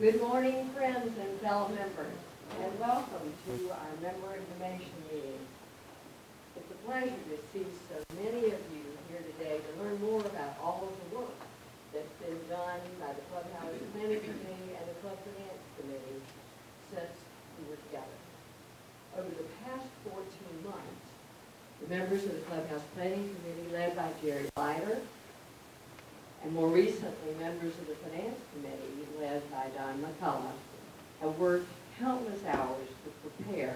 Good morning, friends and fellow members, and welcome to our member information meeting. It's a pleasure to see so many of you here today to learn more about all of the work that's been done by the Clubhouse Planning Committee and the Club Finance Committee since we were together. Over the past 14 months, the members of the Clubhouse Planning Committee, led by Jerry Leiter, and more recently, members of the Finance Committee, led by Don McCullough, have worked countless hours to prepare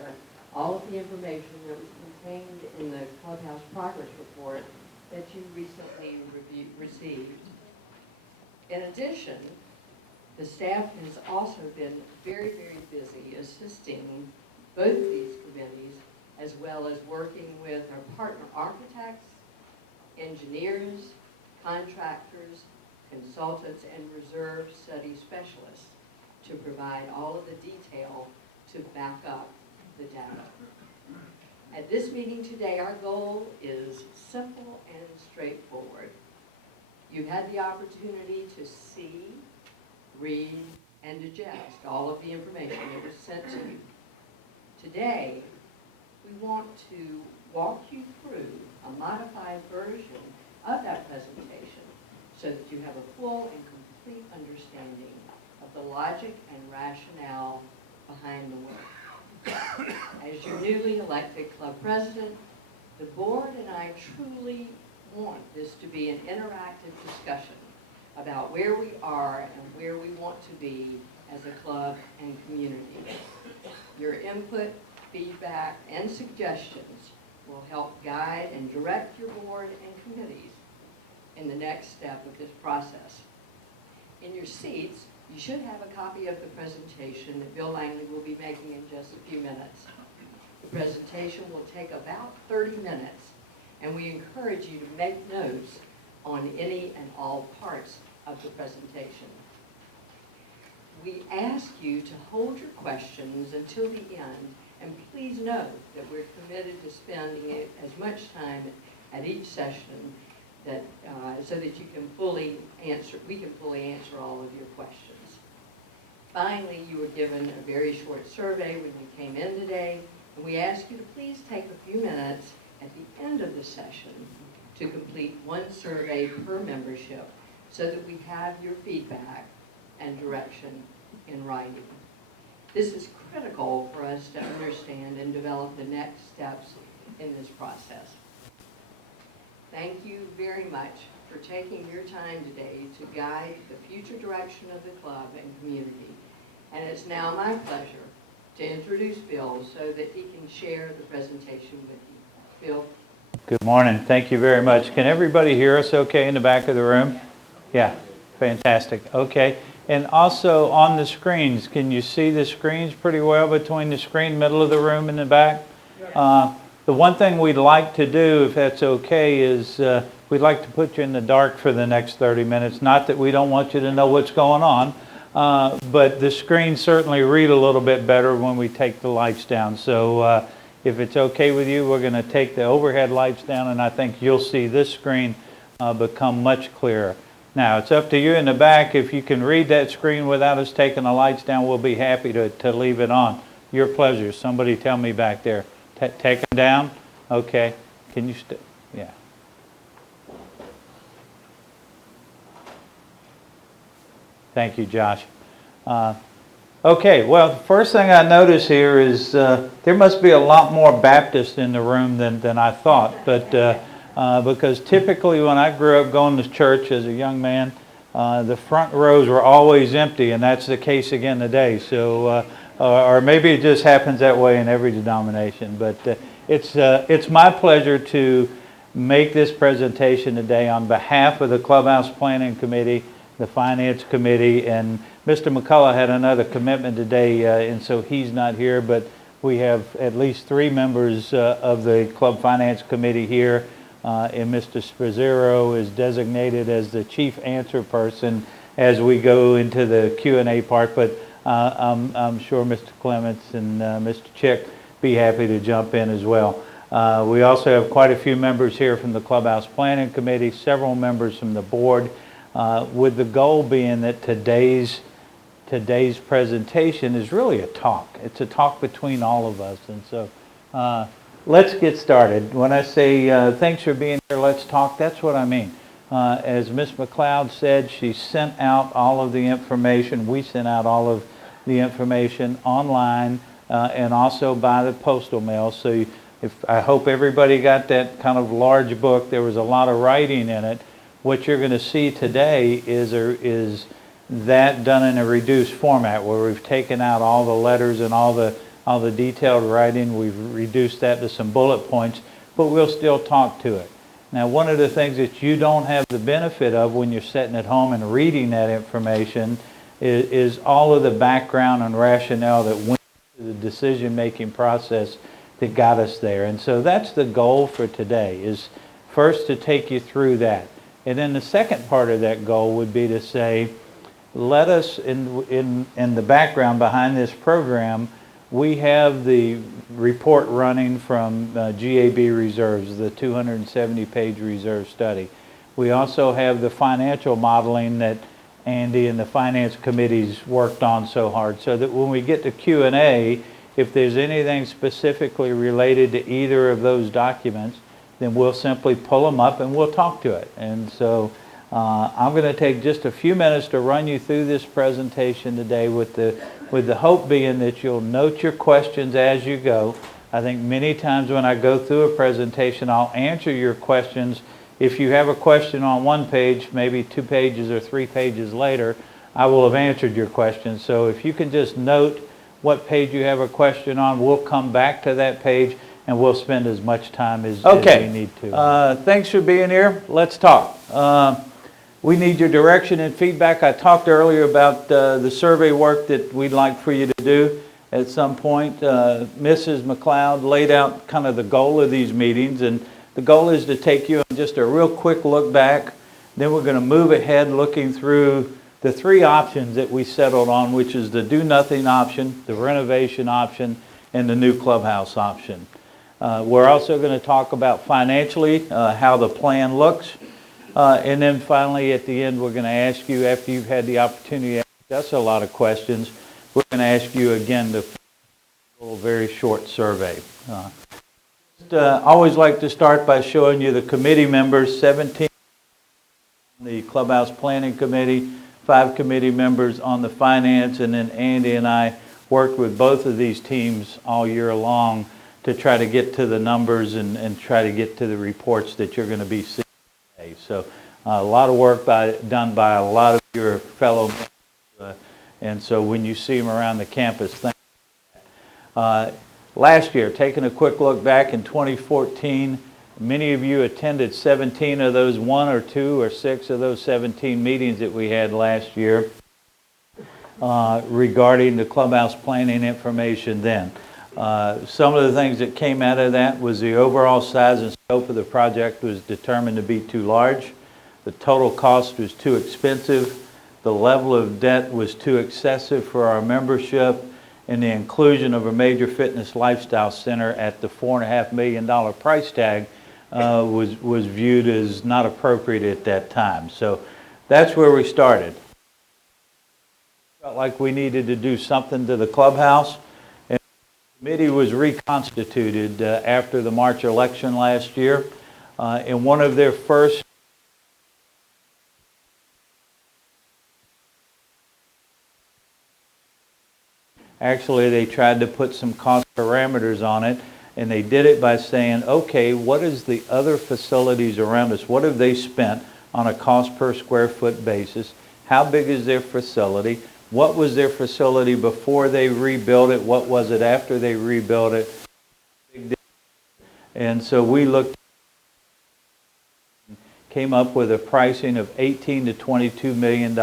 all of the information that was contained in the Clubhouse Progress Report that you recently received. In addition, the staff has also been very, very busy assisting both of these committees, as well as working with our partner architects, engineers, contractors, consultants, and reserve study specialists to provide all of the detail to back up the data. At this meeting today, our goal is simple and straightforward. You've had the opportunity to see, read, and digest all of the information that was sent to you. Today, we want to walk you through a modified version of that presentation so that you have a full and complete understanding of the logic and rationale behind the work. As your newly elected club president, the board and I truly want this to be an interactive discussion about where we are and where we want to be as a club and community. Your input, feedback, and suggestions will help guide and direct your board and committees in the next step of this process. In your seats, you should have a copy of the presentation that Bill Langley will be making in just a few minutes. The presentation will take about 30 minutes, and we encourage you to make notes on any and all parts of the presentation. We ask you to hold your questions until the end, and please note that we're committed to spending as much time at each session that so that you can we can fully answer all of your questions. Finally, you were given a very short survey when you came in today, and we ask you to please take a few minutes at the end of the session to complete one survey per membership so that we have your feedback and direction in writing. This is critical for us to understand and develop the next steps in this process. Thank you very much for taking your time today to guide the future direction of the club and community. And it's now my pleasure to introduce Bill so that he can share the presentation with you. Bill. Good morning. Thank you very much. Can everybody hear us okay in the back of the room? Yeah, fantastic. Okay. And also on the screens, can you see the screens pretty well between the screen, middle of the room and the back? The one thing we'd like to do, if that's okay, is we'd like to put you in the dark for the next 30 minutes. Not that we don't want you to know what's going on, but the screens certainly read a little bit better when we take the lights down. So if it's okay with you, we're going to take the overhead lights down, and I think you'll see this screen become much clearer. Now, it's up to you in the back. If you can read that screen without us taking the lights down, we'll be happy to leave it on. Your pleasure. Somebody tell me back there. Take them down? Okay. Can you yeah. Thank you, Josh. Okay, well, the first thing I notice here is there must be a lot more Baptists in the room than I thought. But because typically when I grew up going to church as a young man, the front rows were always empty, and that's the case again today. So, or maybe it just happens that way in every denomination. But it's my pleasure to make this presentation today on behalf of the Clubhouse Planning Committee, the Finance Committee, and Mr. McCullough had another commitment today, and so he's not here. But we have at least 3 members of the Club Finance Committee here. And Mr. Spizzero is designated as the chief answer person as we go into the Q&A part, but I'm sure Mr. Clements and Mr. Chick be happy to jump in as well. We also have quite a few members here from the Clubhouse Planning Committee, several members from the board, with the goal being that today's today's presentation is really a talk. It's a talk between all of us. And so let's get started. When I say thanks for being here, let's talk, that's what I mean. As Ms. McLeod said, she sent out all of the information. We sent out all of the information online and also by the postal mail. So I hope everybody got that kind of large book. There was a lot of writing in it. What you're going to see today is that done in a reduced format where we've taken out all the letters and all the detailed writing. We've reduced that to some bullet points, but we'll still talk to it. Now, one of the things that you don't have the benefit of when you're sitting at home and reading that information is all of the background and rationale that went into the decision-making process that got us there. And so that's the goal for today, is first to take you through that. And then the second part of that goal would be to say, let us, in the background behind this program, we have the report running from GAB Reserves, the 270-page reserve study. We also have the financial modeling that Andy and the finance committees worked on so hard, so that when we get to Q&A, if there's anything specifically related to either of those documents, then we'll simply pull them up and we'll talk to it. And so I'm going to take just a few minutes to run you through this presentation today with the hope being that you'll note your questions as you go. I think many times when I go through a presentation, I'll answer your questions. If you have a question on one page, maybe 2 pages or 3 pages later, I will have answered your question. So if you can just note what page you have a question on, we'll come back to that page and we'll spend as much time as we need to. Thanks for being here. Let's talk. We need your direction and feedback. I talked earlier about the survey work that we'd like for you to do at some point. Mrs. McLeod laid out kind of the goal of these meetings, and the goal is to take you on just a real quick look back. Then we're going to move ahead looking through the 3 options that we settled on, which is the do nothing option, the renovation option, and the new clubhouse option. We're also going to talk about financially how the plan looks. And then finally, at the end, we're going to ask you, after you've had the opportunity to ask us a lot of questions, we're going to ask you again to fill a little very short survey. Always like to start by showing you the committee members, 17 on the Clubhouse Planning Committee, 5 committee members on the finance, and then Andy and I worked with both of these teams all year long to try to get to the numbers and try to get to the reports that you're going to be seeing. So a lot of work done by a lot of your fellow members, and so when you see them around the campus, thank you. Last year, taking a quick look back in 2014, many of you attended 17 of those, 1 or 2 or 6 of those 17 meetings that we had last year regarding the clubhouse planning information then. Some of the things that came out of that was the overall size and scope of the project was determined to be too large. The total cost was too expensive. The level of debt was too excessive for our membership. And the inclusion of a major fitness lifestyle center at the $4.5 million price tag was viewed as not appropriate at that time. So that's where we started. Felt like we needed to do something to the clubhouse. The committee was reconstituted after the March election last year. In one of their first actually they tried to put some cost parameters on it, and they did it by saying, okay, what is the other facilities around us? What have they spent on a cost per square foot basis? How big is their facility? What was their facility before they rebuilt it? What was it after they rebuilt it? And so we came up with a pricing of $18 to $22 million,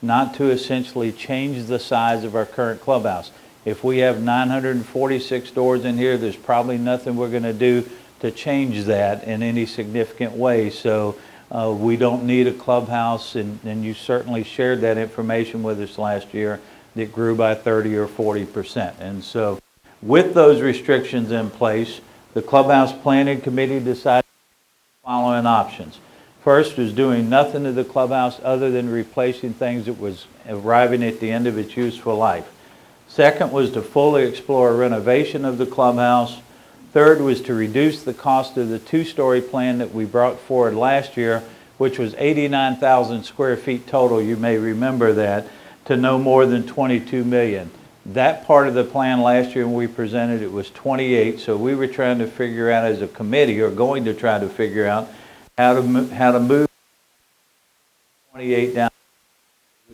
not to essentially change the size of our current clubhouse. If we have 946 doors in here, there's probably nothing we're going to do to change that in any significant way. So we don't need a clubhouse, and you certainly shared that information with us last year that grew by 30 or 40%. And so with those restrictions in place, the Clubhouse Planning Committee decided the following options. First was doing nothing to the clubhouse other than replacing things that was arriving at the end of its useful life. Second was to fully explore renovation of the clubhouse. Third was to reduce the cost of the two-story plan that we brought forward last year, which was 89,000 square feet total, you may remember that, to no more than 22 million. That part of the plan last year when we presented it was 28, so we were trying to figure out as a committee, or going to try to figure out how to move 28 down.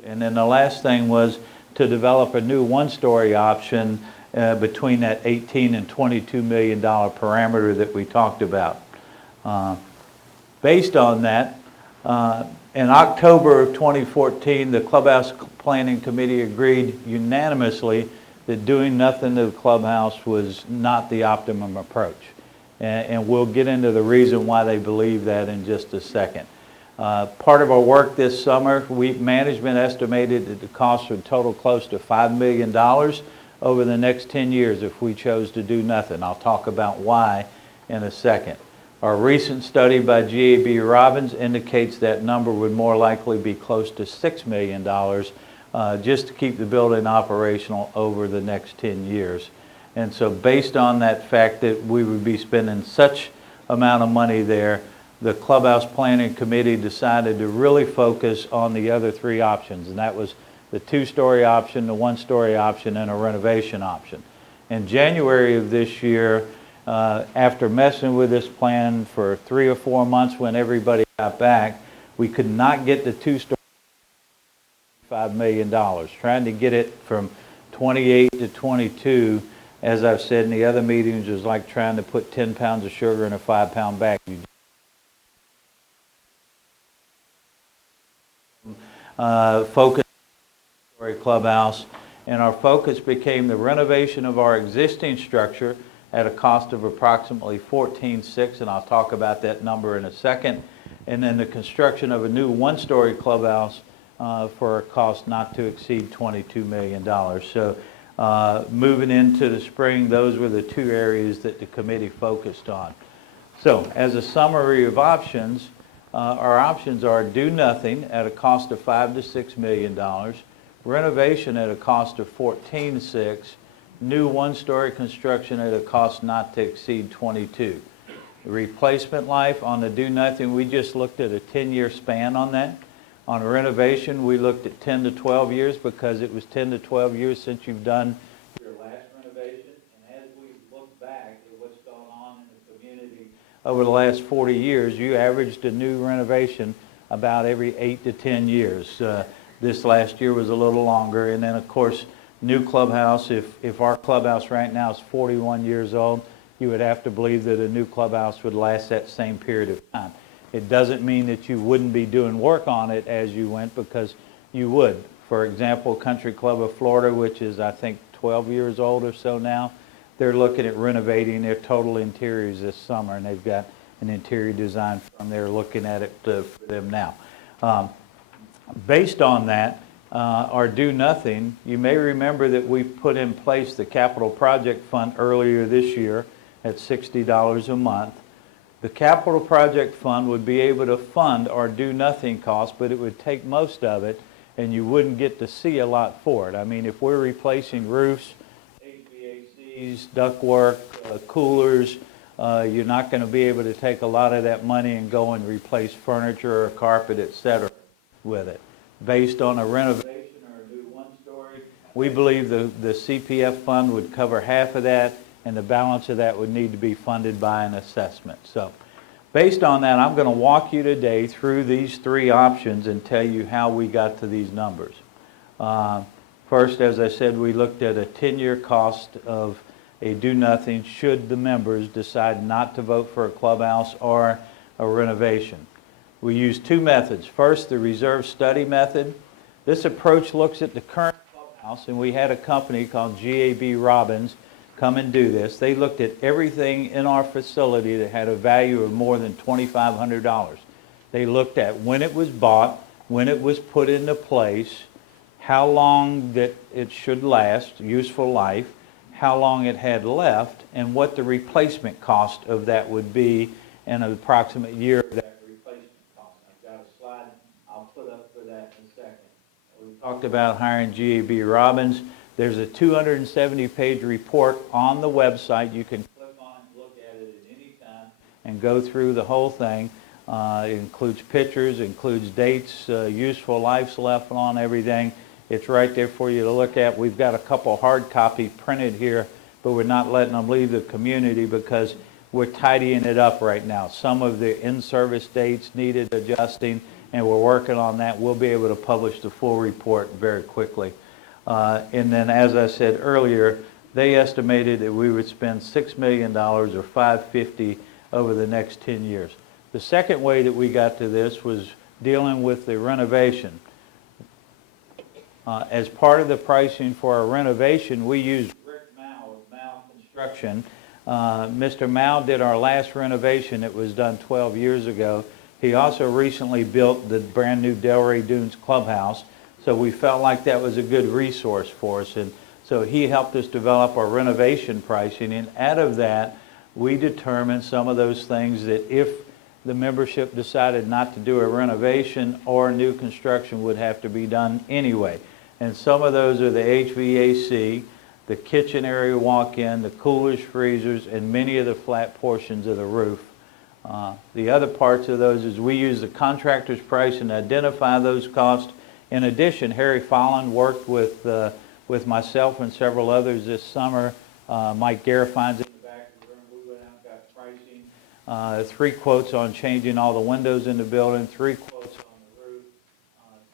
And then the last thing was to develop a new one-story option between that 18 and $22 million parameter that we talked about. Based on that, in October of 2014, the Clubhouse Planning Committee agreed unanimously that doing nothing to the clubhouse was not the optimum approach. And we'll get into the reason why they believe that in just a second. Part of our work this summer, management estimated that the cost would total close to $5 million over the next 10 years if we chose to do nothing. I'll talk about why in a second. Our recent study by GAB Robbins indicates that number would more likely be close to $6 million just to keep the building operational over the next 10 years. And so based on that fact that we would be spending such amount of money there, the Clubhouse Planning Committee decided to really focus on the other three options, and that was the two-story option, the one-story option, and a renovation option. In January of this year, after messing with this plan for 3 or 4 months when everybody got back, we could not get the two-story $5 million. Trying to get it from 28 to 22, as I've said in the other meetings, was like trying to put 10 pounds of sugar in a 5-pound bag. Focus on the clubhouse, and our focus became the renovation of our existing structure at a cost of approximately $14.6, and I'll talk about that number in a second, and then the construction of a new one-story clubhouse for a cost not to exceed $22 million. So moving into the spring, those were the two areas that the committee focused on. So as a summary of options, our options are do nothing at a cost of $5 to $6 million, renovation at a cost of $14.6, new one-story construction at a cost not to exceed $22. The replacement life on the do nothing, we just looked at a 10-year span on that. On renovation, we looked at 10 to 12 years because it was 10 to 12 years since you've done your last renovation. And as we look back at what's gone on in the community over the last 40 years, you averaged a new renovation about every 8 to 10 years. This last year was a little longer. And then, of course, new clubhouse, if our clubhouse right now is 41 years old, you would have to believe that a new clubhouse would last that same period of time. It doesn't mean that you wouldn't be doing work on it as you went, because you would. For example, Country Club of Florida, which is I think 12 years old or so now, they're looking at renovating their total interiors this summer, and they've got an interior design firm there looking at it for them now. Based on that, our do nothing, you may remember that we put in place the capital project fund earlier this year at $60 a month. The capital project fund would be able to fund our do nothing costs, but it would take most of it, and you wouldn't get to see a lot for it. I mean, if we're replacing roofs, HVACs, ductwork, coolers, you're not going to be able to take a lot of that money and go and replace furniture or carpet, etc. with it. Based on a renovation or a new one-story, we believe the CPF fund would cover half of that, and the balance of that would need to be funded by an assessment. So based on that, I'm going to walk you today through these three options and tell you how we got to these numbers. First, as I said, we looked at a 10-year cost of a do-nothing should the members decide not to vote for a clubhouse or a renovation. We used two methods. First, the reserve study method. This approach looks at the current clubhouse, and we had a company called GAB Robbins come and do this. They looked at everything in our facility that had a value of more than $2,500. They looked at when it was bought, when it was put into place, how long that it should last, useful life, how long it had left, and what the replacement cost of that would be, and an approximate year of that replacement cost. talked about hiring GAB Robbins. There's a 270-page report on the website. You can click on it, look at it at any time, and go through the whole thing. It includes pictures, includes dates, useful lives left on everything. It's right there for you to look at. We've got a couple hard copy printed here, but we're not letting them leave the community because we're tidying it up right now. Some of the in-service dates needed adjusting, and we're working on that. We'll be able to publish the full report very quickly. And then, as I said earlier, they estimated that we would spend $6 million or $550 over the next 10 years. The second way that we got to this was dealing with the renovation. As part of the pricing for our renovation, we used Rick Mao of Mao Construction. Mr. Mao did our last renovation. It was done 12 years ago. He also recently built the brand new Delray Dunes Clubhouse, so we felt like that was a good resource for us. And so he helped us develop our renovation pricing, and out of that, we determined some of those things that if the membership decided not to do a renovation or new construction would have to be done anyway. And some of those are the HVAC, the kitchen area walk-in, the coolers, freezers, and many of the flat portions of the roof. The other parts of those is we use the contractor's price and identify those costs. In addition, Harry Folland worked with myself and several others this summer. Mike Garifine's in the back of the room. We went out and got pricing. 3 quotes on changing all the windows in the building, 3 quotes on the roof,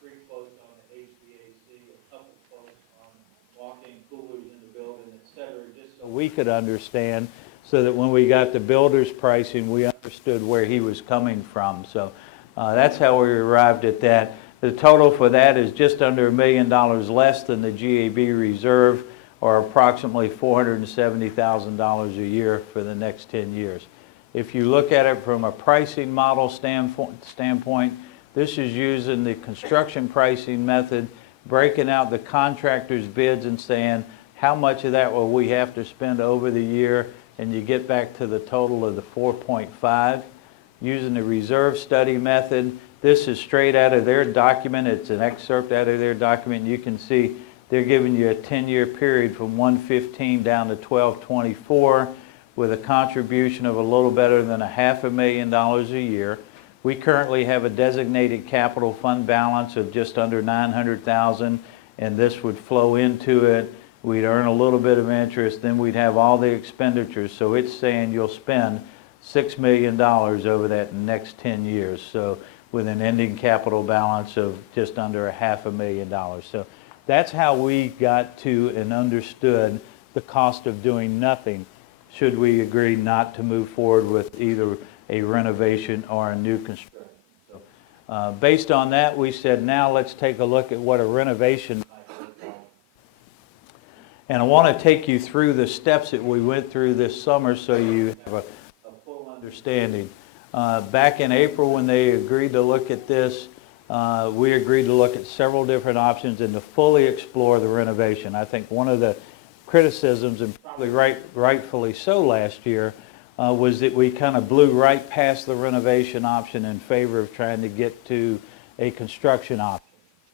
3 quotes on the HVAC, a couple quotes on walk-in coolers in the building, et cetera, just so we could understand, so that when we got the builder's pricing, we understood where he was coming from. So that's how we arrived at that. The total for that is just under $1 million less than the GAB reserve, or approximately $470,000 a year for the next 10 years. If you look at it from a pricing model standpoint, this is using the construction pricing method, breaking out the contractor's bids and saying, how much of that will we have to spend over the year, and you get back to the total of the 4.5. Using the reserve study method, this is straight out of their document. It's an excerpt out of their document. You can see they're giving you a 10-year period from 115 down to 1224 with a contribution of a little better than $500,000 a year. We currently have a designated capital fund balance of just under $900,000, and this would flow into it. We'd earn a little bit of interest, then we'd have all the expenditures. So it's saying you'll spend $6 million over that next 10 years. So with an ending capital balance of just under $500,000. So that's how we got to and understood the cost of doing nothing should we agree not to move forward with either a renovation or a new construction. So, based on that, we said, now let's take a look at what a renovation might look like. And I want to take you through the steps that we went through this summer so you have a full understanding. Back in April when they agreed to look at this, we agreed to look at several different options and to fully explore the renovation. I think one of the criticisms, and probably rightfully so last year, was that we kind of blew right past the renovation option in favor of trying to get to a construction option.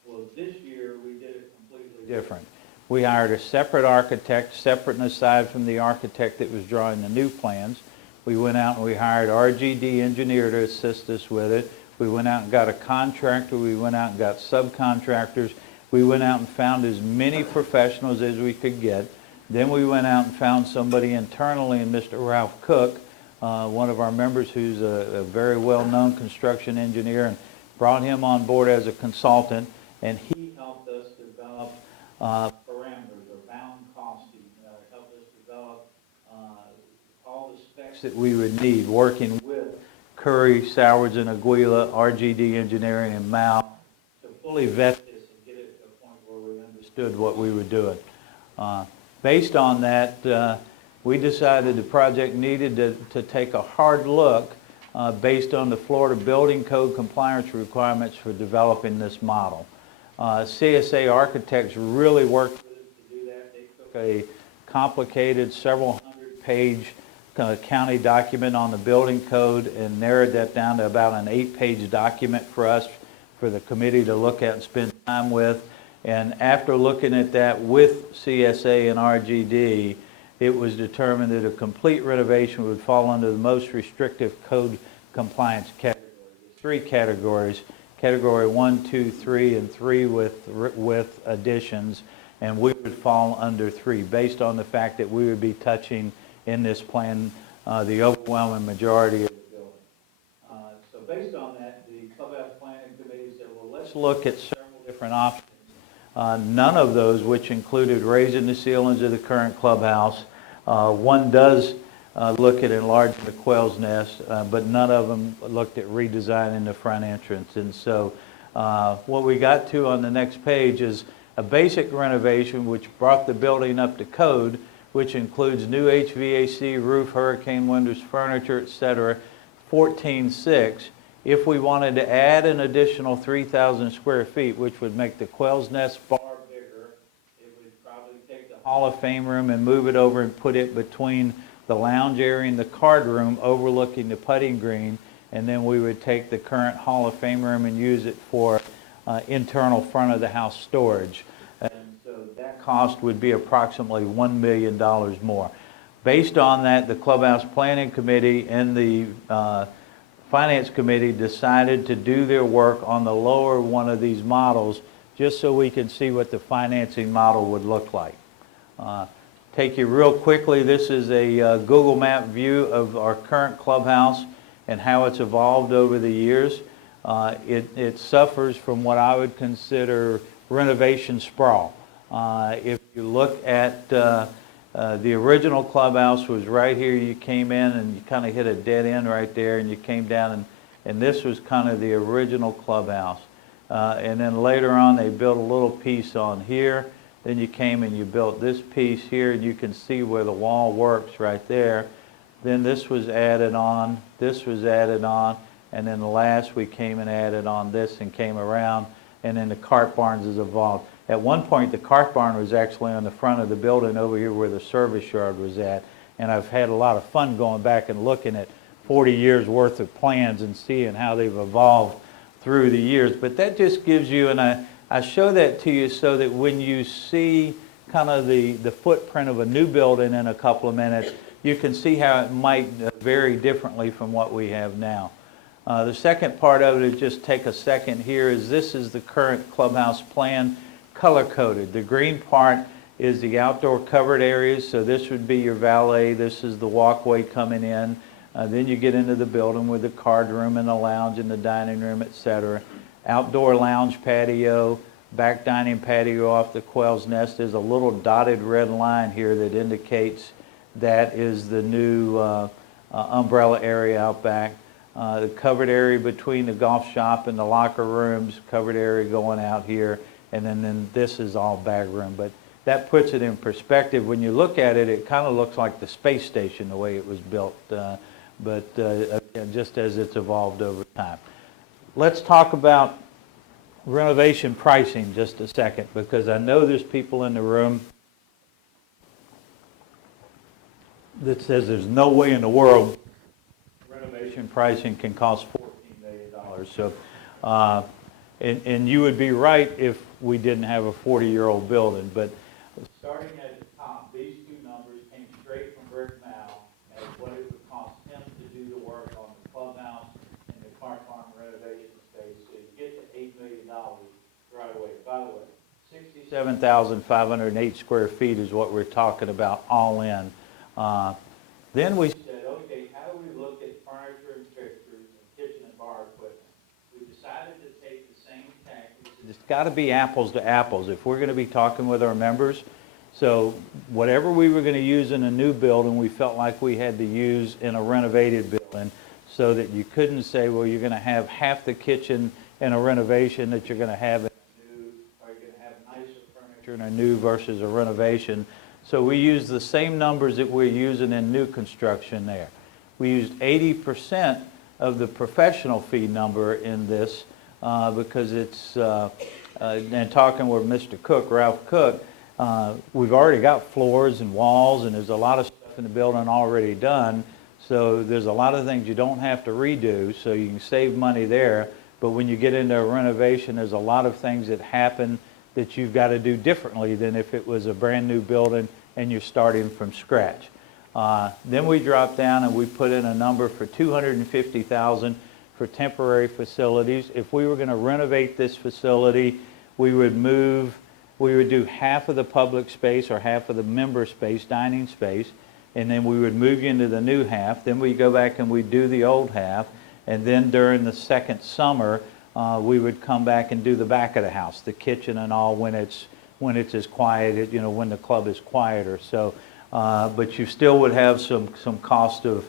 Well, this year we did it completely different. We hired a separate architect, separate and aside from the architect that was drawing the new plans. We went out and we hired RGD engineer to assist us with it. We went out and got a contractor. We went out and got subcontractors. We went out and found as many professionals as we could get. Then we went out and found somebody internally in Mr. Ralph Cook, one of our members who's a very well-known construction engineer, and brought him on board as a consultant, and he helped us develop parameters or bound costing, helped us develop all the specs that we would need, working with Curry, Sowards, and Aguila, RGD Engineering, and Mao to fully vet this and get it to a point where we understood what we were doing. Based on that, we decided the project needed to take a hard look based on the Florida Building Code compliance requirements for developing this model. CSA architects really worked with us to do that. They took a complicated several hundred-page county document on the building code and narrowed that down to about an 8-page document for us, for the committee to look at and spend time with. And after looking at that with CSA and RGD, it was determined that a complete renovation would fall under the most restrictive code compliance category. Three categories: category 1, 2, 3, and 3 with additions, and we would fall under 3 based on the fact that we would be touching in this plan the overwhelming majority of the building. So based on that, the Clubhouse Planning Committee said, well, let's look at several different options. None of those, which included raising the ceilings of the current clubhouse. One does look at enlarging the Quail's Nest, but none of them looked at redesigning the front entrance. And so what we got to on the next page is a basic renovation which brought the building up to code, which includes new HVAC, roof, hurricane windows, furniture, etc., 14.6. If we wanted to add an additional 3,000 square feet, which would make the Quail's Nest far bigger, it would probably take the Hall of Fame room and move it over and put it between the lounge area and the card room overlooking the putting green, and then we would take the current Hall of Fame room and use it for internal front of the house storage. And so that cost would be approximately $1 million more. Based on that, the Clubhouse Planning Committee and the Finance Committee decided to do their work on the lower one of these models just so we could see what the financing model would look like. Take you real quickly, this is a Google Map view of our current clubhouse and how it's evolved over the years. It suffers from what I would consider renovation sprawl. If you look at the original clubhouse was right here. You came in and you kind of hit a dead end right there, and you came down, and this was kind of the original clubhouse. And then later on they built a little piece on here. Then you came and you built this piece here, and you can see where the wall works right there. Then this was added on, this was added on, and then last we came and added on this and came around, and then the cart barns has evolved. At one point, the cart barn was actually on the front of the building over here where the service yard was at. And I've had a lot of fun going back and looking at 40 years worth of plans and seeing how they've evolved through the years. But that just gives you, and I show that to you so that when you see kind of the footprint of a new building in a couple of minutes, you can see how it might vary differently from what we have now. The second part of it is just take a second here is this is the current clubhouse plan, color-coded. The green part is the outdoor covered areas, so this would be your valet. This is the walkway coming in. Then you get into the building with the card room and the lounge and the dining room, etc. Outdoor lounge patio, back dining patio off the Quail's Nest. There's a little dotted red line here that indicates that is the new umbrella area out back. The covered area between the golf shop and the locker rooms, covered area going out here. And then this is all bag room. But that puts it in perspective. When you look at it, it kind of looks like the space station the way it was built, just as it's evolved over time. Let's talk about renovation pricing just a second, because I know there's people in the room that says there's no way in the world renovation pricing can cost $14 million. So, and you would be right if we didn't have a 40-year-old building, but starting at the top, these two numbers came straight from Rick Mao as what it would cost him to do the work on the clubhouse and the car farm renovation space. So you get to $8 million right away. By the way, 67,508 square feet is what we're talking about all in. Then we said, okay, how do we look at furniture and fixtures and kitchen and bar equipment? We decided to take the same tack. It's got to be apples to apples if we're going to be talking with our members. So whatever we were going to use in a new building, we felt like we had to use in a renovated building, so that you couldn't say, well, you're going to have half the kitchen in a renovation that you're going to have in a new, or you're going to have nicer furniture in a new versus a renovation. So we used the same numbers that we're using in new construction there. We used 80% of the professional fee number in this because it's, and talking with Mr. Cook, Ralph Cook, we've already got floors and walls, and there's a lot of stuff in the building already done. So there's a lot of things you don't have to redo, so you can save money there. But when you get into a renovation, there's a lot of things that happen that you've got to do differently than if it was a brand new building and you're starting from scratch. Then we dropped down and we put in a number for $250,000 for temporary facilities. If we were going to renovate this facility, we would do half of the public space or half of the member space, dining space, and then we would move you into the new half. Then we go back and we do the old half, and then during the second summer, we would come back and do the back of the house, the kitchen and all, when it's as quiet, when the club is quieter. So, but you still would have some cost of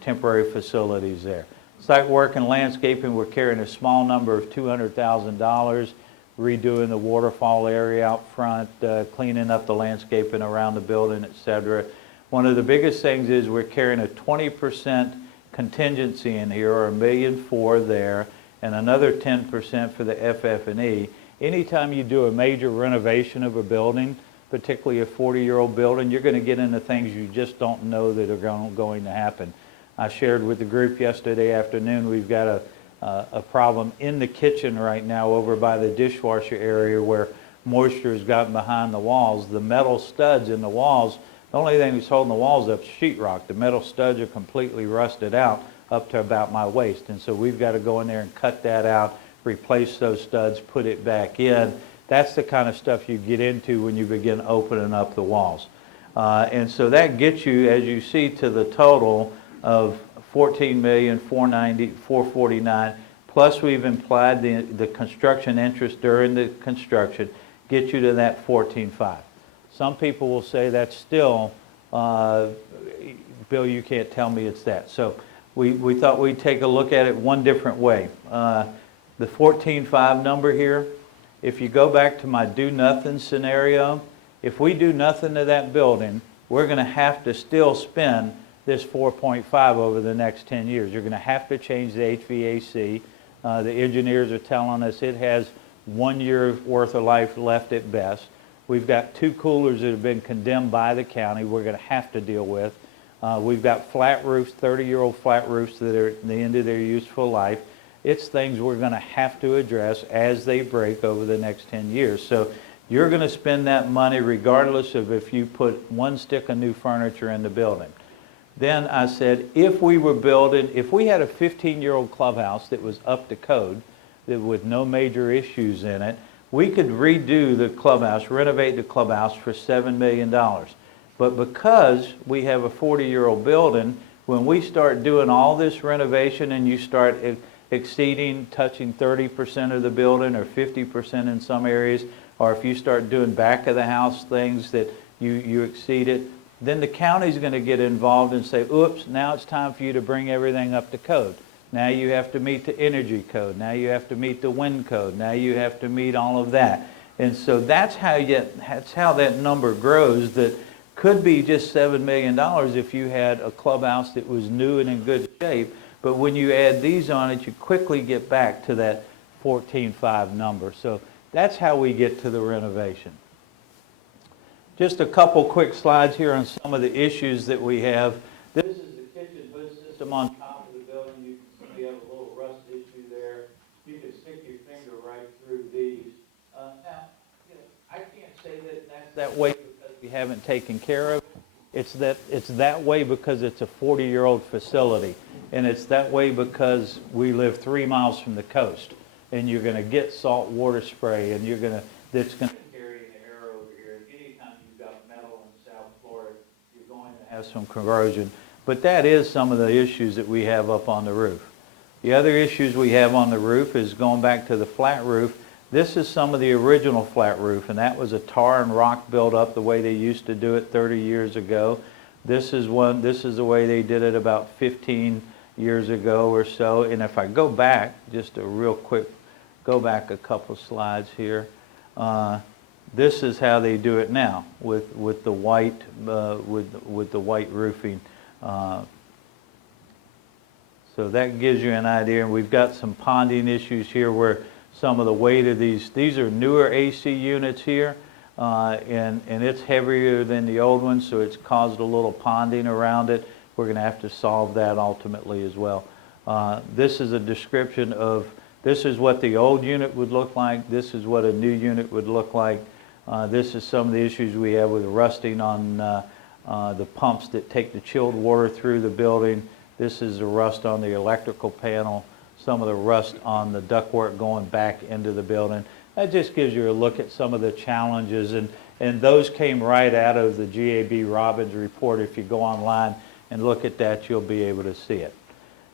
temporary facilities there. Site work and landscaping, we're carrying a small number of $200,000, redoing the waterfall area out front, cleaning up the landscaping around the building, etc. One of the biggest things is we're carrying a 20% contingency in here, or $1.4 million there, and another 10% for the FF&E. Anytime you do a major renovation of a building, particularly a 40-year-old building, you're going to get into things you just don't know that are going to happen. I shared with the group yesterday afternoon, we've got a problem in the kitchen right now over by the dishwasher area where moisture has gotten behind the walls. The metal studs in the walls, the only thing that's holding the walls up is sheetrock. The metal studs are completely rusted out up to about my waist, and so we've got to go in there and cut that out, replace those studs, put it back in. That's the kind of stuff you get into when you begin opening up the walls. And so that gets you, as you see, to the total of $14,490,449, plus we've implied the construction interest during the construction, get you to that $14,500. Some people will say that's still, Bill, you can't tell me it's that. So we thought we'd take a look at it one different way. The $14,500 number here, if you go back to my do nothing scenario, if we do nothing to that building, we're going to have to still spend this $4.5 over the next 10 years. You're going to have to change the HVAC. The engineers are telling us it has 1 year's worth of life left at best. We've got 2 coolers that have been condemned by the county we're going to have to deal with. We've got flat roofs, 30-year-old flat roofs that are at the end of their useful life. It's things we're going to have to address as they break over the next 10 years. So you're going to spend that money regardless of if you put 1 stick of new furniture in the building. Then I said, if we had a 15-year-old clubhouse that was up to code, that with no major issues in it, we could redo the clubhouse, renovate the clubhouse for $7 million. But because we have a 40-year-old building, when we start doing all this renovation and you start touching 30% of the building or 50% in some areas, or if you start doing back of the house things that you exceed it, then the county's going to get involved and say, oops, now it's time for you to bring everything up to code. Now you have to meet the energy code. Now you have to meet the wind code. Now you have to meet all of that. And so that's how that number grows. That could be just $7 million if you had a clubhouse that was new and in good shape. But when you add these on it, you quickly get back to that 14.5 number. So that's how we get to the renovation. Just a couple quick slides here on some of the issues that we have. This is the kitchen hood system on top of the building. You can see we have a little rust issue there. You can stick your finger right through these. Now, I can't say that that's that way because we haven't taken care of it. It's that way because it's a 40-year-old facility. And it's that way because we live 3 miles from the coast. And you're going to get salt water spray, and that's going to carry an air over here. And anytime you've got metal in South Florida, you're going to have some corrosion. But that is some of the issues that we have up on the roof. The other issues we have on the roof is going back to the flat roof. This is some of the original flat roof, and that was a tar and rock buildup the way they used to do it 30 years ago. This is the way they did it about 15 years ago or so. And if I go back, just a real quick, go back a couple slides here. This is how they do it now with the white roofing. So that gives you an idea. And we've got some ponding issues here where some of the weight of these are newer AC units here, and it's heavier than the old ones, so it's caused a little ponding around it. We're going to have to solve that ultimately as well. This is a description of This is what the old unit would look like. This is what a new unit would look like. This is some of the issues we have with rusting on the pumps that take the chilled water through the building. This is the rust on the electrical panel, some of the rust on the ductwork going back into the building. That just gives you a look at some of the challenges, and those came right out of the GAB Robbins report. If you go online and look at that, you'll be able to see it.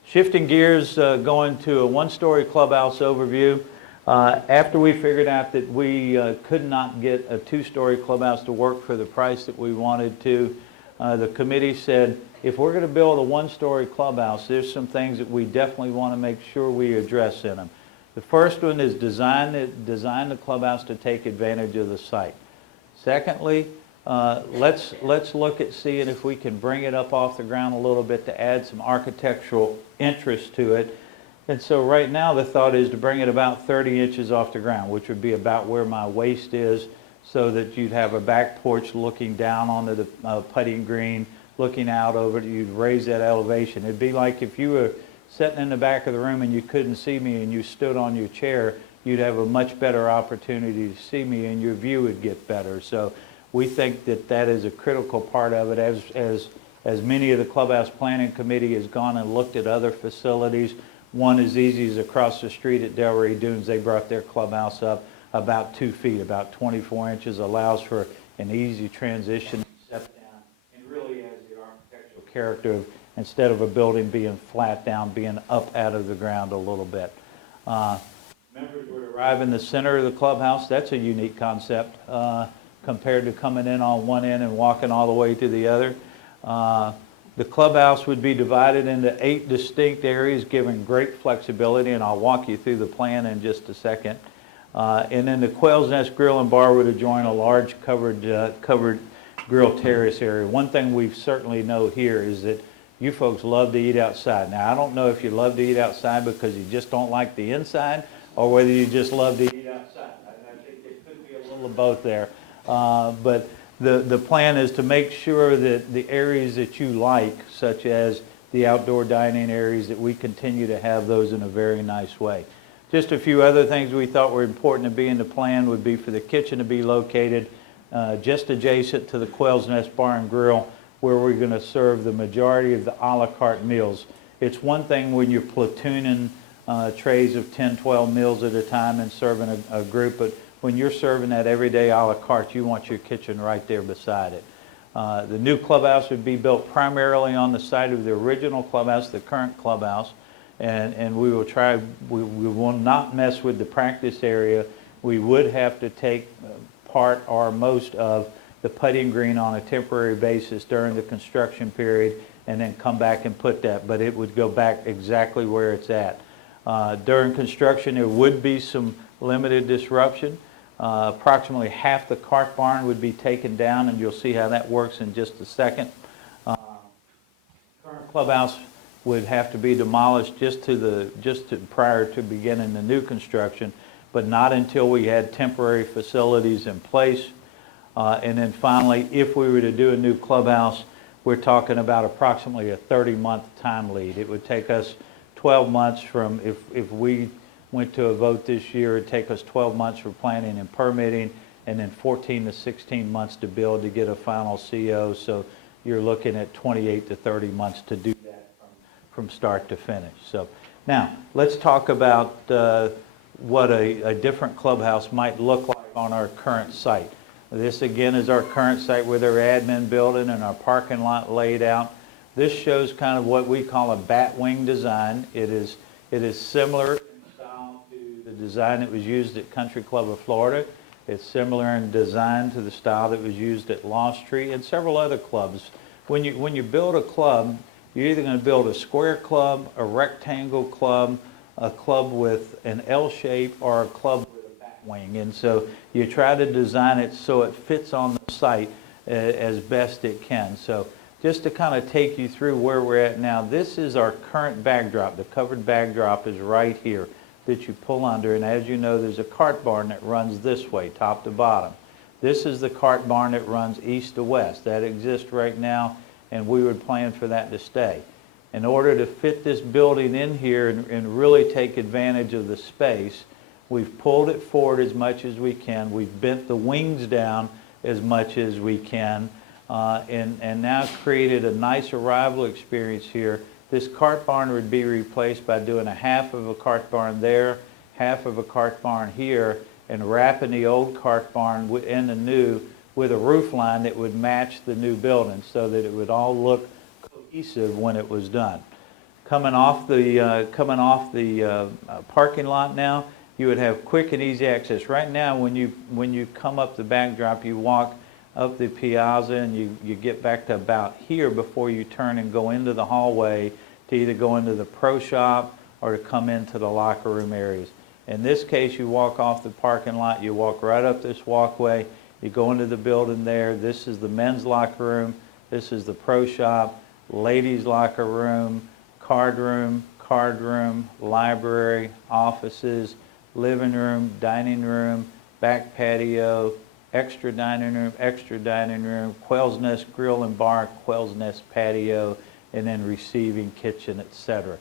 Shifting gears, going to a one-story clubhouse overview. After we figured out that we could not get a two-story clubhouse to work for the price that we wanted to, the committee said, if we're going to build a one-story clubhouse, there's some things that we definitely want to make sure we address in them. The first one is design the clubhouse to take advantage of the site. Secondly, let's look at seeing if we can bring it up off the ground a little bit to add some architectural interest to it. And so right now the thought is to bring it about 30 inches off the ground, which would be about where my waist is, so that you'd have a back porch looking down onto the putting green, looking out over it. You'd raise that elevation. It'd be like if you were sitting in the back of the room and you couldn't see me and you stood on your chair, you'd have a much better opportunity to see me and your view would get better. So we think that that is a critical part of it. As many of the Clubhouse Planning Committee has gone and looked at other facilities, one as easy as across the street at Delray Dunes, they brought their clubhouse up about 2 feet, about 24 inches, allows for an easy transition, step down, and really has the architectural character of, instead of a building being flat down, being up out of the ground a little bit. Members would arrive in the center of the clubhouse. That's a unique concept compared to coming in on one end and walking all the way to the other. The clubhouse would be divided into 8 distinct areas, giving great flexibility, and I'll walk you through the plan in just a second. And then the Quail's Nest Grill and Bar would adjoin a large covered grill terrace area. One thing we certainly know here is that you folks love to eat outside. Now, I don't know if you love to eat outside because you just don't like the inside, or whether you just love to eat outside. I think there could be a little of both there. But the plan is to make sure that the areas that you like, such as the outdoor dining areas, that we continue to have those in a very nice way. Just a few other things we thought were important to be in the plan would be for the kitchen to be located just adjacent to the Quail's Nest Bar and Grill, where we're going to serve the majority of the a la carte meals. It's one thing when you're platooning trays of 10, 12 meals at a time and serving a group, but when you're serving that everyday a la carte, you want your kitchen right there beside it. The new clubhouse would be built primarily on the site of the original clubhouse, the current clubhouse, and we will not mess with the practice area. We would have to take part or most of the putting green on a temporary basis during the construction period and then come back and put that, but it would go back exactly where it's at. During construction, there would be some limited disruption. Approximately half the cart barn would be taken down, and you'll see how that works in just a second. Current clubhouse would have to be demolished prior to beginning the new construction, but not until we had temporary facilities in place. And then finally, if we were to do a new clubhouse, we're talking about approximately a 30-month time lead. It would take us 12 months from, if we went to a vote this year, it'd take us 12 months for planning and permitting, and then 14 to 16 months to build to get a final CO. So you're looking at 28 to 30 months to do that from start to finish. So now let's talk about what a different clubhouse might look like on our current site. This again is our current site with our admin building and our parking lot laid out. This shows kind of what we call a bat wing design. It is similar in style to the design that was used at Country Club of Florida. It's similar in design to the style that was used at Lost Tree and several other clubs. When you build a club, you're either going to build a square club, a rectangle club, a club with an L shape, or a club with a bat wing. And so you try to design it so it fits on the site as best it can. So just to kind of take you through where we're at now, this is our current backdrop. The covered backdrop is right here that you pull under. And as you know, there's a cart barn that runs this way, top to bottom. This is the cart barn that runs east to west. That exists right now, and we would plan for that to stay. In order to fit this building in here and really take advantage of the space, we've pulled it forward as much as we can. We've bent the wings down as much as we can, and now created a nice arrival experience here. This cart barn would be replaced by doing a half of a cart barn there, half of a cart barn here, and wrapping the old cart barn and the new with a roof line that would match the new building so that it would all look cohesive when it was done. Coming off the parking lot now, you would have quick and easy access. Right now, when you come up the backdrop, you walk up the piazza and you get back to about here before you turn and go into the hallway to either go into the pro shop or to come into the locker room areas. In this case, you walk off the parking lot, you walk right up this walkway, you go into the building there. This is the men's locker room, this is the pro shop, ladies' locker room, card room, library, offices, living room, dining room, back patio, extra dining room, Quail's Nest Grill and Bar, Quail's Nest patio, and then receiving kitchen, etc.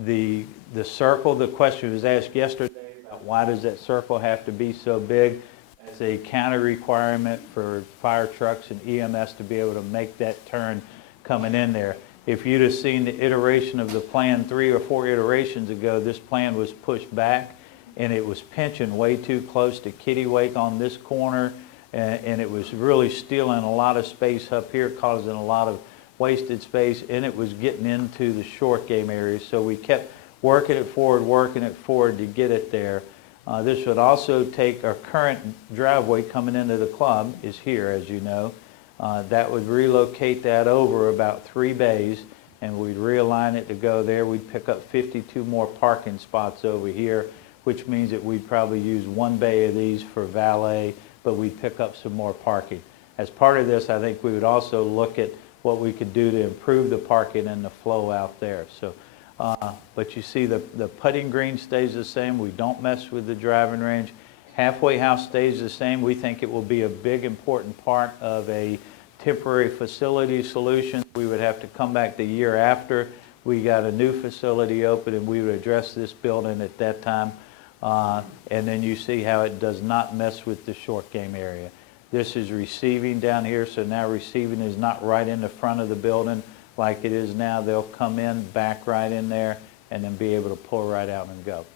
The circle, the question was asked yesterday about why does that circle have to be so big? It's a county requirement for fire trucks and EMS to be able to make that turn coming in there. If you'd have seen the iteration of the plan 3 or 4 iterations ago, this plan was pushed back and it was pinching way too close to Kittiwake on this corner, and it was really stealing a lot of space up here, causing a lot of wasted space, and it was getting into the short game area. So we kept working it forward to get it there. This would also take our current driveway coming into the club is here, as you know. That would relocate that over about 3 bays, and we'd realign it to go there. We'd pick up 52 more parking spots over here, which means that we'd probably use 1 bay of these for valet, but we'd pick up some more parking. As part of this, I think we would also look at what we could do to improve the parking and the flow out there. So, but you see the putting green stays the same. We don't mess with the driving range. Halfway house stays the same. We think it will be a big important part of a temporary facility solution. We would have to come back the year after we got a new facility open, and we would address this building at that time. And then you see how it does not mess with the short game area. This is receiving down here, so now receiving is not right in the front of the building like it is now. They'll come in, back right in there, and then be able to pull right out and go.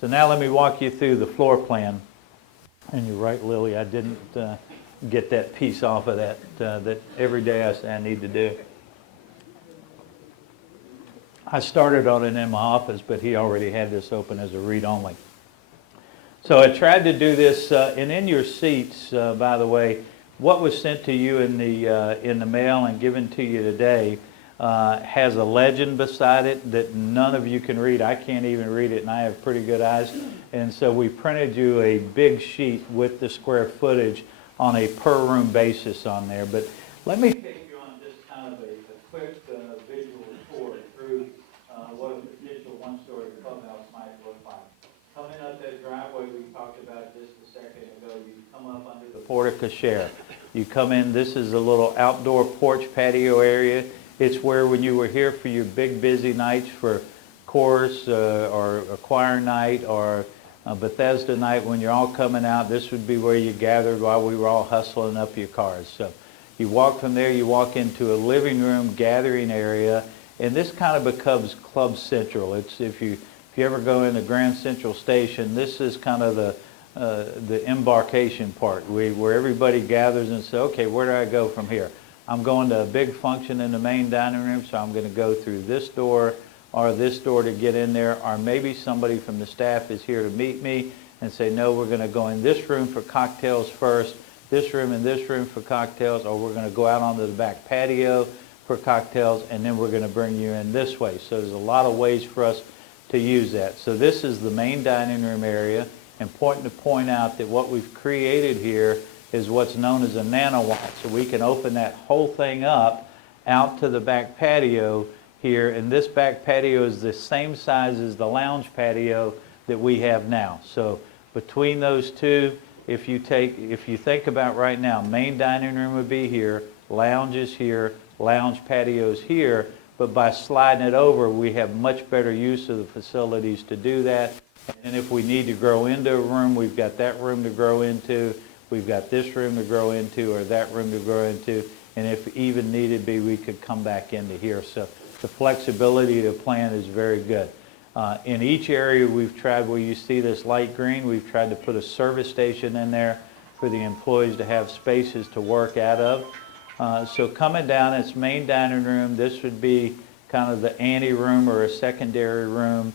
So now let me walk you through the floor plan. And you're right, Lily, I didn't get that piece off of that, that every day I say I need to do. I started on it in my office, but he already had this open as a read-only. So I tried to do this, and in your seats, by the way, what was sent to you in the mail and given to you today has a legend beside it that none of you can read. I can't even read it, and I have pretty good eyes. And so we printed you a big sheet with the square footage on a per room basis on there. But let me take you on just kind of a quick visual tour through what a potential one-story clubhouse might look like. Coming up that driveway we talked about just a second ago, you come up under the porte-cochere. You come in, this is a little outdoor porch patio area. It's where when you were here for your big busy nights for chorus or a choir night or Bethesda night, when you're all coming out, this would be where you gathered while we were all hustling up your cars. So you walk from there, you walk into a living room gathering area, and this kind of becomes Club Central. It's if you ever go into Grand Central Station, this is kind of the embarkation part where everybody gathers and says, okay, where do I go from here? I'm going to a big function in the main dining room, so I'm going to go through this door or this door to get in there, or maybe somebody from the staff is here to meet me and say, no, we're going to go in this room for cocktails first, this room and this room for cocktails, or we're going to go out onto the back patio for cocktails, and then we're going to bring you in this way. So there's a lot of ways for us to use that. So this is the main dining room area. Important to point out that what we've created here is what's known as a nanowatt. So we can open that whole thing up out to the back patio here, and this back patio is the same size as the lounge patio that we have now. So between those two, if you think about right now, main dining room would be here, lounge is here, lounge patio is here, but by sliding it over, we have much better use of the facilities to do that. And if we need to grow into a room, we've got that room to grow into, we've got this room to grow into, or that room to grow into, and if even needed be, we could come back into here. So the flexibility of the plan is very good. In each area we've tried, where you see this light green, we've tried to put a service station in there for the employees to have spaces to work out of. So coming down, it's main dining room. This would be kind of the ante room or a secondary room.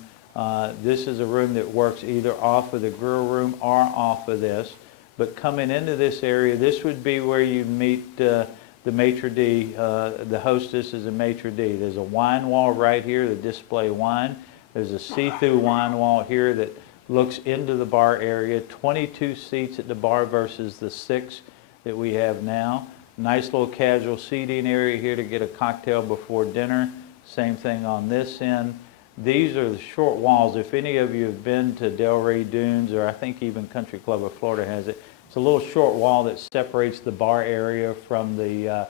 This is a room that works either off of the grill room or off of this. But coming into this area, this would be where you meet the maitre d', the hostess is a maitre d'. There's a wine wall right here to display wine. There's a see-through wine wall here that looks into the bar area. 22 seats at the bar versus the 6 that we have now. Nice little casual seating area here to get a cocktail before dinner. Same thing on this end. These are the short walls. If any of you have been to Delray Dunes, or I think even Country Club of Florida has it, it's a little short wall that separates the bar area from the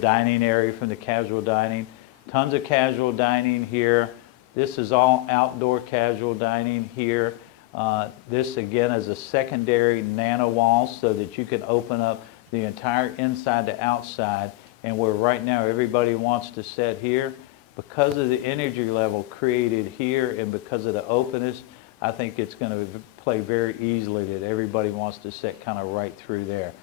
dining area, from the casual dining. Tons of casual dining here. This is all outdoor casual dining here. This again is a secondary nano wall so that you can open up the entire inside to outside, and where right now everybody wants to sit here, because of the energy level created here and because of the openness, I think it's going to play very easily that everybody wants to sit kind of right through there.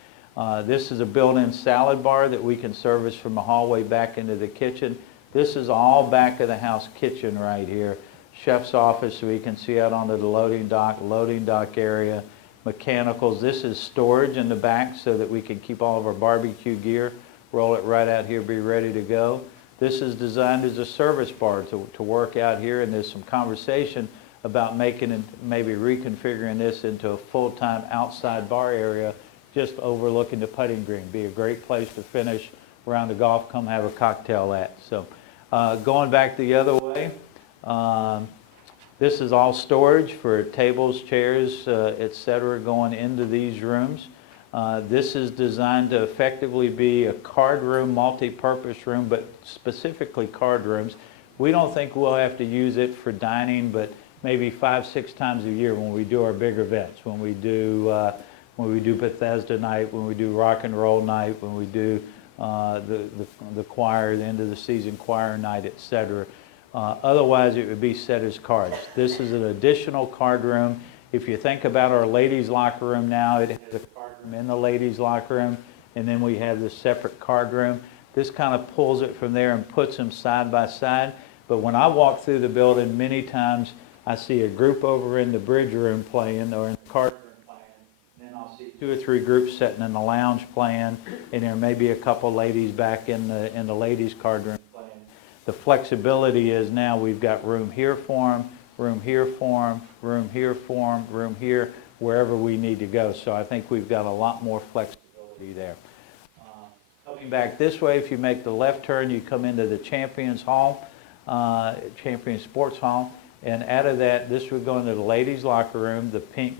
This is a built-in salad bar that we can service from the hallway back into the kitchen. This is all back of the house kitchen right here. Chef's office, so we can see out onto the loading dock area. Mechanicals. This is storage in the back so that we can keep all of our barbecue gear, roll it right out here, be ready to go. This is designed as a service bar to work out here, and there's some conversation about making and maybe reconfiguring this into a full-time outside bar area just overlooking the putting green. Be a great place to finish around the golf, come have a cocktail at. So going back the other way, this is all storage for tables, chairs, etc. going into these rooms. This is designed to effectively be a card room, multi-purpose room, but specifically card rooms. We don't think we'll have to use it for dining, but maybe 5-6 times a year when we do our big events, when we do Bethesda night, when we do rock and roll night, when we do the choir, the end of the season choir night, etc. Otherwise, it would be set as cards. This is an additional card room. If you think about our ladies' locker room now, it has a card room in the ladies' locker room, and then we have this separate card room. This kind of pulls it from there and puts them side by side. But when I walk through the building, many times I see a group over in the bridge room playing, or in the card room playing, and then I'll see 2 or 3 groups sitting in the lounge playing, and there may be a couple ladies back in the ladies' card room playing. The flexibility is now we've got room here for them, room here for them, room here for them, room here, wherever we need to go. So I think we've got a lot more flexibility there. Coming back this way, if you make the left turn, you come into the Champions Hall, Champions Sports Hall, and out of that, this would go into the ladies' locker room, the pink,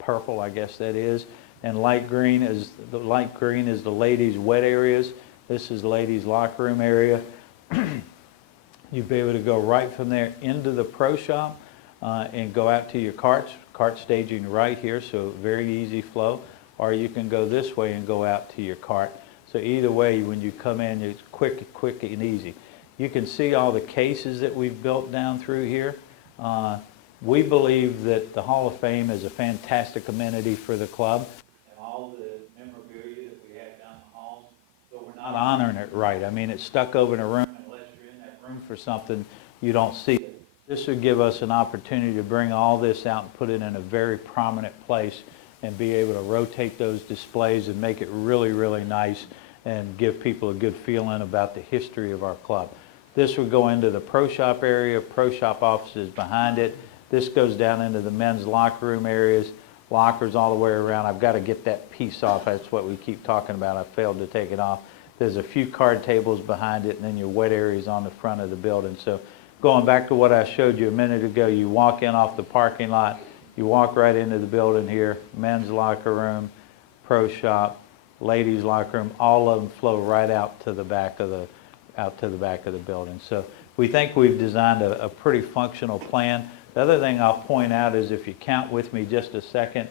purple, I guess that is, and light green is the ladies' wet areas. This is the ladies' locker room area. You'd be able to go right from there into the pro shop and go out to your carts. Cart staging right here, so very easy flow. Or you can go this way and go out to your cart. So either way, when you come in, it's quick and easy. You can see all the cases that we've built down through here. We believe that the Hall of Fame is a fantastic amenity for the club. And all the memorabilia that we have down the halls, but we're not honoring it right. I mean, it's stuck over in a room. Unless you're in that room for something, you don't see it. This would give us an opportunity to bring all this out and put it in a very prominent place and be able to rotate those displays and make it really, really nice and give people a good feeling about the history of our club. This would go into the pro shop area, pro shop offices behind it. This goes down into the men's locker room areas, lockers all the way around. I've got to get that piece off. That's what we keep talking about. I failed to take it off. There's a few card tables behind it, and then your wet areas on the front of the building. So going back to what I showed you a minute ago, you walk in off the parking lot, you walk right into the building here, men's locker room, pro shop, ladies' locker room, all of them flow right out to the back of out to the back of the building. So we think we've designed a pretty functional plan. The other thing I'll point out is, if you count with me just a second,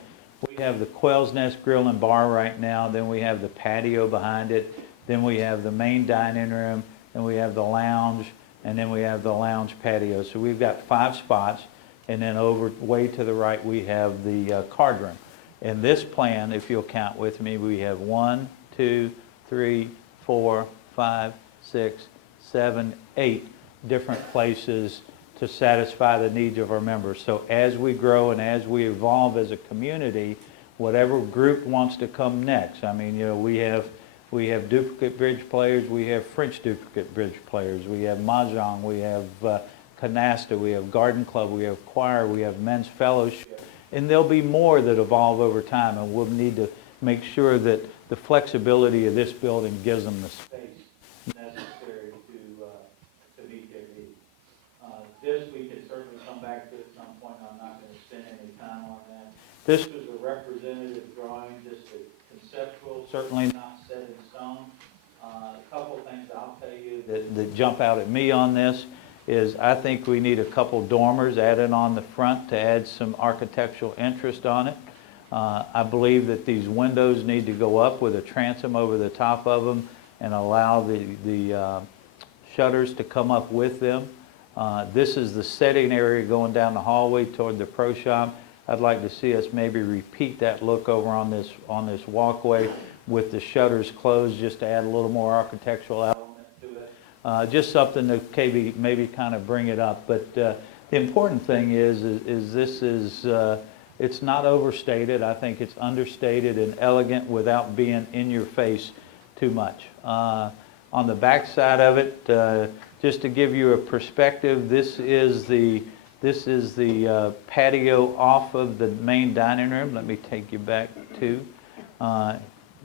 we have the Quail's Nest Grill and Bar right now, then we have the patio behind it, then we have the main dining room, and we have the lounge, and then we have the lounge patio. So we've got 5 spots, and then over way to the right we have the card room. In this plan, if you'll count with me, we have 1, 2, 3, 4, 5, 6, 7, 8 different places to satisfy the needs of our members. So as we grow and as we evolve as a community, whatever group wants to come next. I mean, you know, we have duplicate bridge players, we have French duplicate bridge players, we have mahjong, we have canasta, we have garden club, we have choir, we have men's fellowship, and there'll be more that evolve over time, and we'll need to make sure that the flexibility of this building gives them the space necessary to meet their needs. This we could certainly come back to at some point. I'm not going to spend any time on that. This was a representative drawing, just a conceptual, certainly not set in stone. A couple things I'll tell you that jump out at me on this is I think we need a couple dormers added on the front to add some architectural interest on it. I believe that these windows need to go up with a transom over the top of them and allow the shutters to come up with them. This is the setting area going down the hallway toward the pro shop. I'd like to see us maybe repeat that look over on this walkway with the shutters closed, just to add a little more architectural element to it. Just something to maybe kind of bring it up. But the important thing is this is it's not overstated. I think it's understated and elegant without being in your face too much. On the back side of it, just to give you a perspective, this is the patio off of the main dining room. Let me take you back to.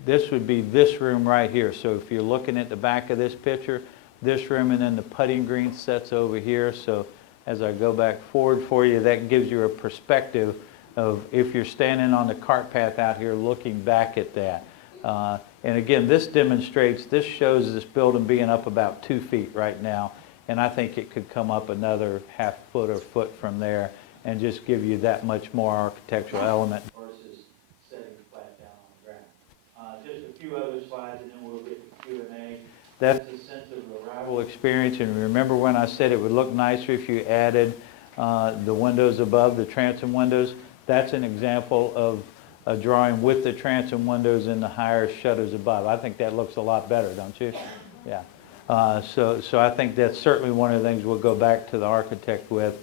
This would be this room right here. So if you're looking at the back of this picture, this room, and then the putting green sets over here. So as I go back forward for you, that gives you a perspective of if you're standing on the cart path out here looking back at that. And again, this shows this building being up about 2 feet right now. And I think it could come up another half foot or foot from there and just give you that much more architectural element versus setting flat down on the ground. Just a few other slides and then we'll get to Q&A. That's the sense of arrival experience. And remember when I said it would look nicer if you added the windows above, the transom windows? That's an example of a drawing with the transom windows and the higher shutters above. I think that looks a lot better, don't you? Yeah. So I think that's certainly one of the things we'll go back to the architect with.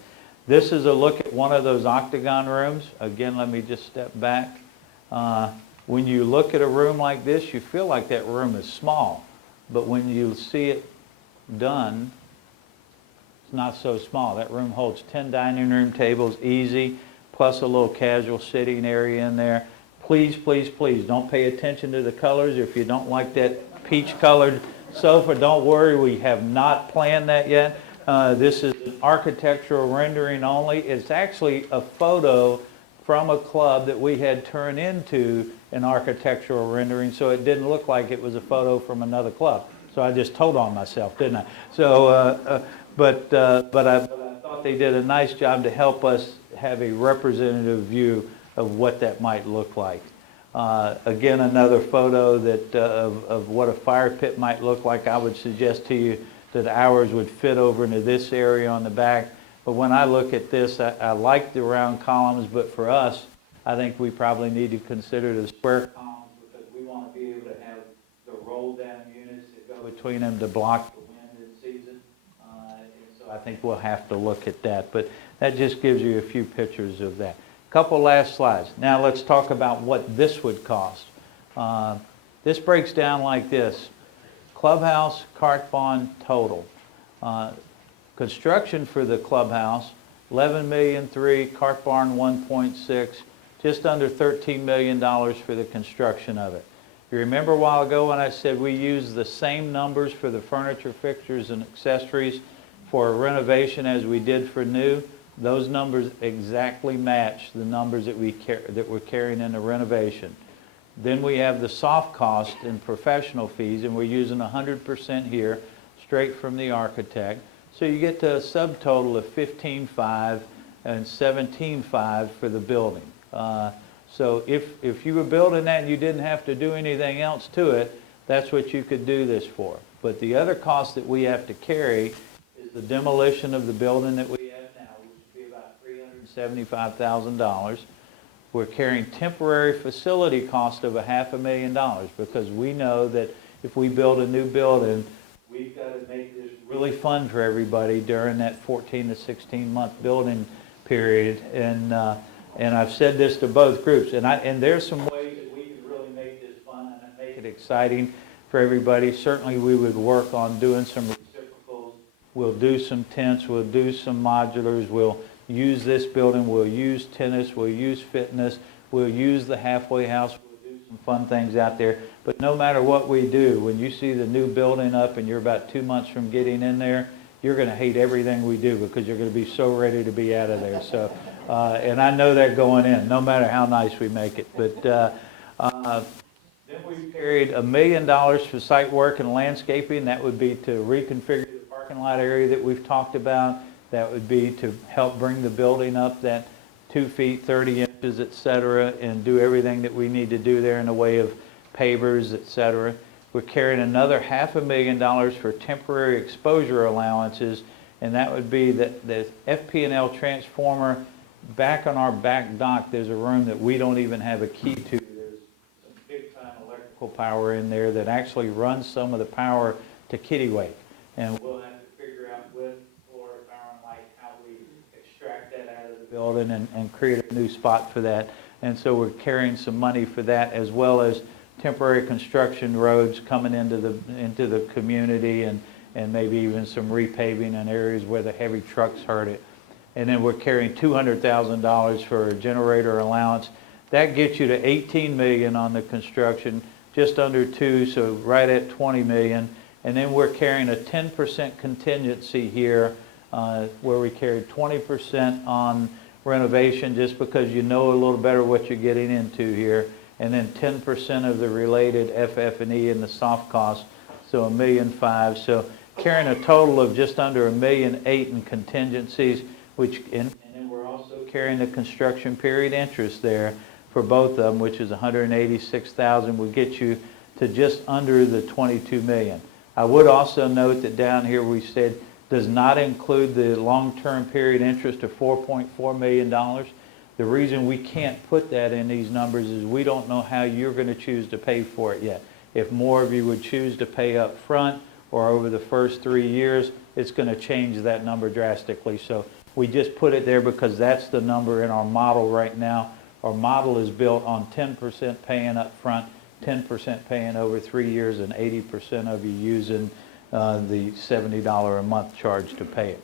This is a look at one of those octagon rooms. Again, let me just step back. When you look at a room like this, you feel like that room is small. But when you see it done, it's not so small. That room holds 10 dining room tables, easy, plus a little casual sitting area in there. Please, please, please don't pay attention to the colors. If you don't like that peach-colored sofa, don't worry, we have not planned that yet. This is an architectural rendering only. It's actually a photo from a club that we had turned into an architectural rendering, so it didn't look like it was a photo from another club. So I just told on myself, didn't I? So, but I thought they did a nice job to help us have a representative view of what that might look like. Again, another photo that of what a fire pit might look like. I would suggest to you that ours would fit over into this area on the back. But when I look at this, I like the round columns, but for us, I think we probably need to consider the square columns because we want to be able to have the roll down units that go between them to block the wind in season. And so I think we'll have to look at that. But that just gives you a few pictures of that. Couple last slides. Now let's talk about what this would cost. This breaks down like this. Clubhouse, cart barn, total. Construction for the clubhouse, $11.3 million, cart barn 1.6, just under $13 million for the construction of it. You remember a while ago when I said we used the same numbers for the furniture, fixtures, and accessories for renovation as we did for new? Those numbers exactly match the numbers that we're carrying in the renovation. Then we have the soft cost and professional fees, and we're using 100% here. straight from the architect. So you get to a subtotal of 15.5 and 17.5 for the building. So if you were building that and you didn't have to do anything else to it, that's what you could do this for. But the other cost that we have to carry is the demolition of the building that we have now, which would be about $375,000. We're carrying temporary facility cost of $500,000 because we know that if we build a new building, we've got to make this really fun for everybody during that 14 to 16 month building period. And I've said this to both groups, and there's some ways that we can really make this fun and make it exciting for everybody. Certainly we would work on doing some reciprocals. We'll do some tents, we'll do some modulars, we'll use this building, we'll use tennis, we'll use fitness, we'll use the halfway house, we'll do some fun things out there. But no matter what we do, when you see the new building up and you're about 2 months from getting in there, you're going to hate everything we do because you're going to be so ready to be out of there. So, and I know that going in, no matter how nice we make it. But then we've carried $1 million for site work and landscaping. That would be to reconfigure the parking lot area that we've talked about. That would be to help bring the building up that 2 feet, 30 inches, et cetera, and do everything that we need to do there in the way of pavers, et cetera. We're carrying another $500,000 for temporary exposure allowances, and that would be that the FP&L transformer back on our back dock. There's a room that we don't even have a key to. There's some big-time electrical power in there that actually runs some of the power to Kittiwake, and we'll have to figure out with Florida Power and Light how we extract that out of the building and create a new spot for that. And so we're carrying some money for that, as well as temporary construction roads coming into the community, and maybe even some repaving in areas where the heavy trucks hurt it. And then we're carrying $200,000 for a generator allowance. That gets you to $18 million on the construction, just under 2, so right at $20 million. And then we're carrying a 10% contingency here, where we carried 20% on renovation, just because you know a little better what you're getting into here. And then 10% of the related FF&E and the soft costs, so $1.5 million. So carrying a total of just under $1.8 million in contingencies, and then we're also carrying the construction period interest there for both of them, which is $186,000, will get you to just under the $22 million. I would also note that down here we said does not include the long-term period interest of $4.4 million. The reason we can't put that in these numbers is we don't know how you're going to choose to pay for it yet. If more of you would choose to pay up front or over the first 3 years, it's going to change that number drastically. So we just put it there because that's the number in our model right now. Our model is built on 10% paying up front, 10% paying over 3 years, and 80% of you using the $70 a month charge to pay it.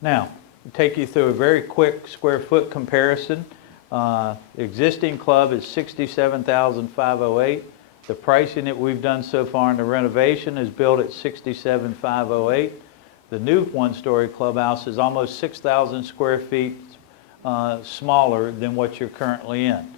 Now, take you through a very quick square foot comparison. Existing club is $67,508. The pricing that we've done so far in the renovation is built at $67,508. The new one-story clubhouse is almost 6,000 square feet smaller than what you're currently in.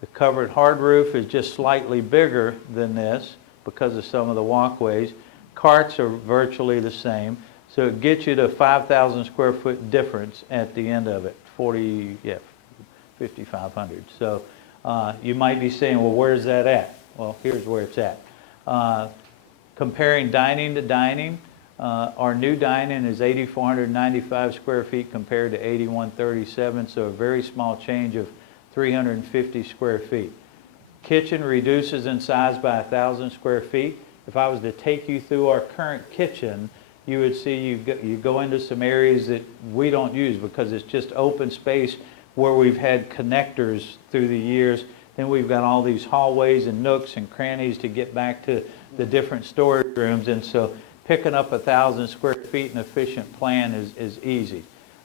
The covered hard roof is just slightly bigger than this because of some of the walkways. Carts are virtually the same. So it gets you to 5,000 square foot difference at the end of it, 5,500. So you might be saying, well, where's that at? Well, here's where it's at. Comparing dining to dining, our new dining is 8,495 square feet compared to 8,137, so a very small change of 350 square feet. Kitchen reduces in size by 1,000 square feet. If I was to take you through our current kitchen, you would see you go into some areas that we don't use because it's just open space where we've had connectors through the years. Then we've got all these hallways and nooks and crannies to get back to the different storage rooms, and so picking up 1,000 square feet in efficient plan is easy.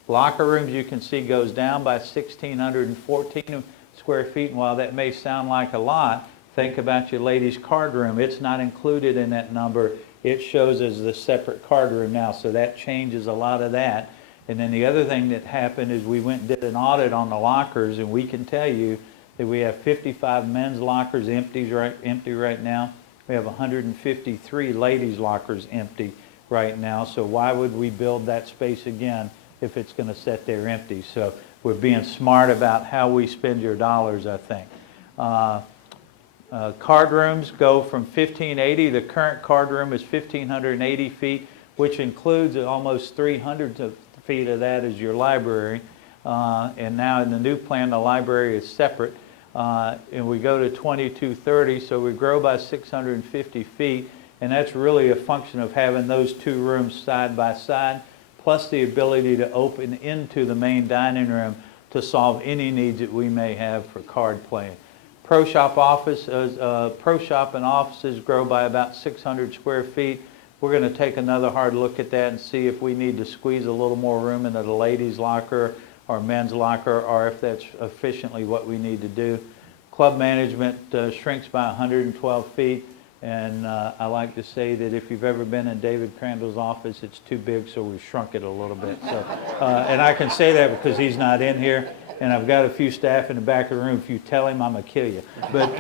Locker rooms, you can see, goes down by 1,614 square feet, and while that may sound like a lot, think about your ladies' card room. It's not included in that number. It shows as the separate card room now, so that changes a lot of that. And then the other thing that happened is we went and did an audit on the lockers, and we can tell you that we have 55 men's lockers empty right now, We have 153 ladies' lockers empty right now, so why would we build that space again if it's going to sit there empty? So we're being smart about how we spend your dollars, I think. Card rooms go from 1,580. The current card room is 1,580 feet, which includes almost 300 feet of that is your library. And now in the new plan, the library is separate. And we go to 2230, so we grow by 650 feet. And that's really a function of having those two rooms side by side, plus the ability to open into the main dining room to solve any needs that we may have for card playing. Pro shop and offices grow by about 600 square feet. We're going to take another hard look at that and see if we need to squeeze a little more room into the ladies' locker or men's locker, or if that's efficiently what we need to do. Club management shrinks by 112 feet, and I like to say that if you've ever been in David Crandall's office, it's too big, so we've shrunk it a little bit. So, and I can say that because he's not in here, and I've got a few staff in the back of the room. If you tell him, I'm going to kill you. But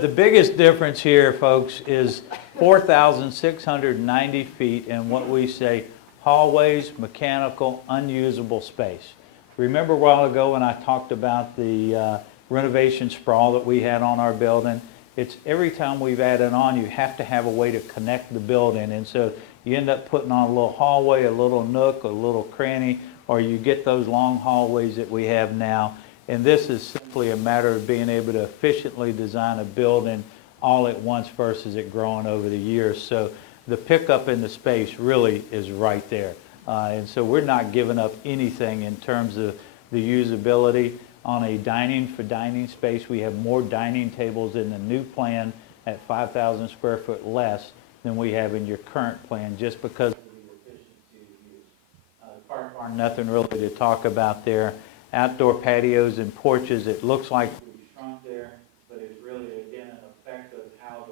the biggest difference here, folks, is 4,690 feet in what we say hallways, mechanical, unusable space. Remember a while ago when I talked about the renovation sprawl that we had on our building? It's every time we've added on, you have to have a way to connect the building. And so you end up putting on a little hallway, a little nook, a little cranny, or you get those long hallways that we have now. And this is simply a matter of being able to efficiently design a building all at once versus it growing over the years. So the pickup in the space really is right there. And so we're not giving up anything in terms of the usability. On a dining space, we have more dining tables in the new plan at 5,000 square foot less than we have in your current plan, just because of the efficiency of use. Park barn, nothing really to talk about there. Outdoor patios and porches, it looks like we've shrunk there, but it's really, again, an effect of how